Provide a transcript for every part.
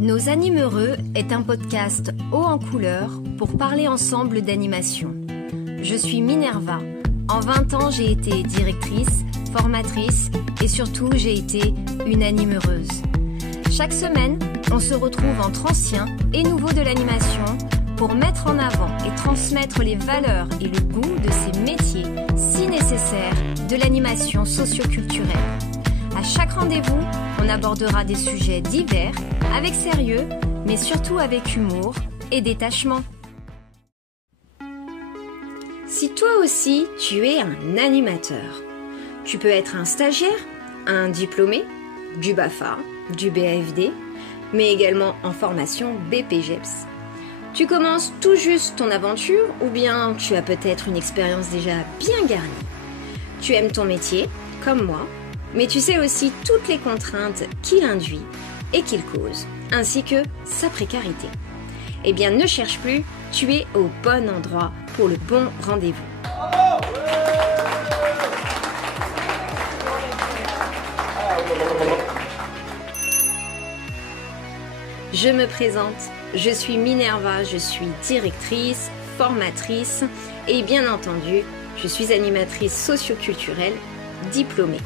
Nos Animeureux est un podcast haut en couleur pour parler ensemble d'animation. Je suis Minerva. En 20 ans, j'ai été directrice, formatrice et surtout, j'ai été une animeureuse. Chaque semaine, on se retrouve entre anciens et nouveaux de l'animation pour mettre en avant et transmettre les valeurs et le goût de ces métiers si nécessaires de l'animation socio-culturelle. À chaque rendez-vous, on abordera des sujets divers, avec sérieux, mais surtout avec humour et détachement. Si toi aussi, tu es un animateur, tu peux être un stagiaire, un diplômé, du BAFA, du BAFD, mais également en formation BPGEPS. Tu commences tout juste ton aventure ou bien tu as peut-être une expérience déjà bien garnie. Tu aimes ton métier, comme moi, mais tu sais aussi toutes les contraintes qu'il induit et qu'il cause, ainsi que sa précarité. Eh bien, ne cherche plus, tu es au bon endroit pour le bon rendez-vous. Je me présente, je suis Minerva, je suis directrice, formatrice et bien entendu, je suis animatrice socio-culturelle diplômée.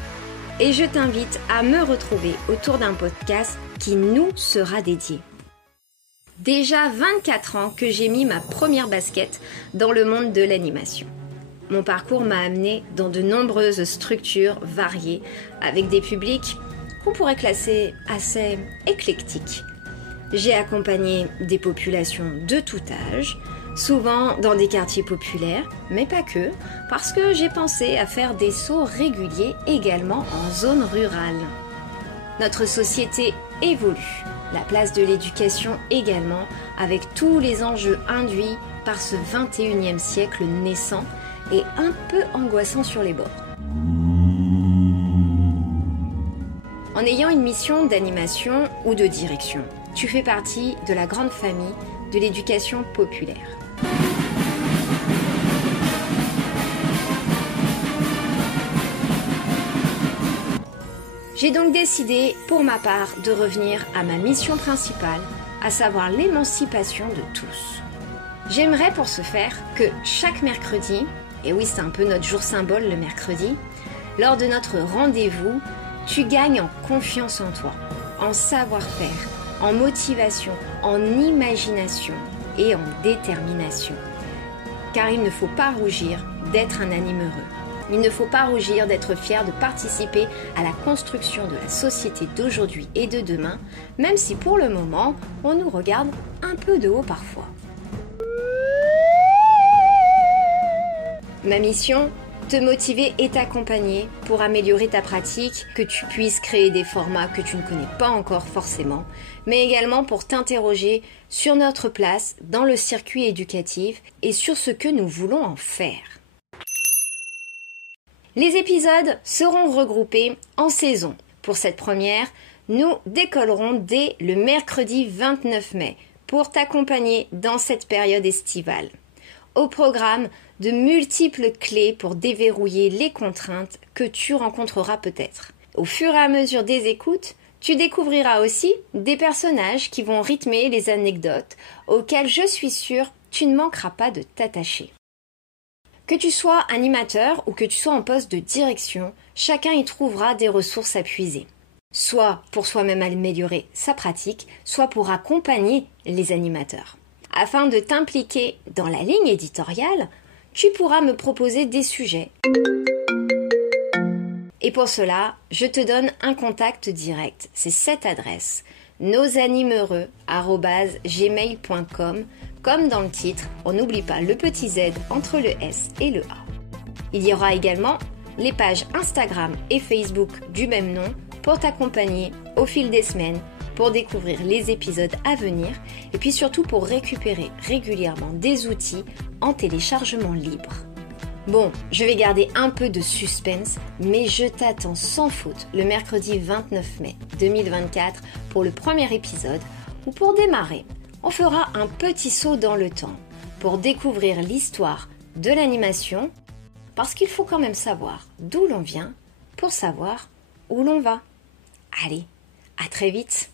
Et je t'invite à me retrouver autour d'un podcast qui nous sera dédié. Déjà 24 ans que j'ai mis ma première basket dans le monde de l'animation. Mon parcours m'a amené dans de nombreuses structures variées, avec des publics qu'on pourrait classer assez éclectiques. J'ai accompagné des populations de tout âge, souvent dans des quartiers populaires, mais pas que, parce que j'ai pensé à faire des sauts réguliers également en zone rurale. Notre société évolue, la place de l'éducation également, avec tous les enjeux induits par ce 21e siècle naissant et un peu angoissant sur les bords. En ayant une mission d'animation ou de direction, tu fais partie de la grande famille de l'éducation populaire. J'ai donc décidé, pour ma part, de revenir à ma mission principale, à savoir l'émancipation de tous. J'aimerais pour ce faire que chaque mercredi, et oui c'est un peu notre jour symbole le mercredi, lors de notre rendez-vous, tu gagnes en confiance en toi, en savoir-faire, en motivation, en imagination et en détermination. Car il ne faut pas rougir d'être un animeureux. Il ne faut pas rougir d'être fier de participer à la construction de la société d'aujourd'hui et de demain, même si pour le moment, on nous regarde un peu de haut parfois. Ma mission ? Te motiver et t'accompagner pour améliorer ta pratique, que tu puisses créer des formats que tu ne connais pas encore forcément, mais également pour t'interroger sur notre place dans le circuit éducatif et sur ce que nous voulons en faire. Les épisodes seront regroupés en saisons. Pour cette première, nous décollerons dès le mercredi 29 mai pour t'accompagner dans cette période estivale. Au programme, de multiples clés pour déverrouiller les contraintes que tu rencontreras peut-être. Au fur et à mesure des écoutes, tu découvriras aussi des personnages qui vont rythmer les anecdotes auxquelles je suis sûre tu ne manqueras pas de t'attacher. Que tu sois animateur ou que tu sois en poste de direction, chacun y trouvera des ressources à puiser. Soit pour soi-même améliorer sa pratique, soit pour accompagner les animateurs. Afin de t'impliquer dans la ligne éditoriale, tu pourras me proposer des sujets. Et pour cela, je te donne un contact direct. C'est cette adresse, nosanimeureux@gmail.com. Comme dans le titre, on n'oublie pas le petit Z entre le S et le A. Il y aura également les pages Instagram et Facebook du même nom pour t'accompagner au fil des semaines, pour découvrir les épisodes à venir et puis surtout pour récupérer régulièrement des outils en téléchargement libre. Bon, je vais garder un peu de suspense, mais je t'attends sans faute le mercredi 29 mai 2024 pour le premier épisode où pour démarrer, on fera un petit saut dans le temps pour découvrir l'histoire de l'animation parce qu'il faut quand même savoir d'où l'on vient pour savoir où l'on va. Allez, à très vite!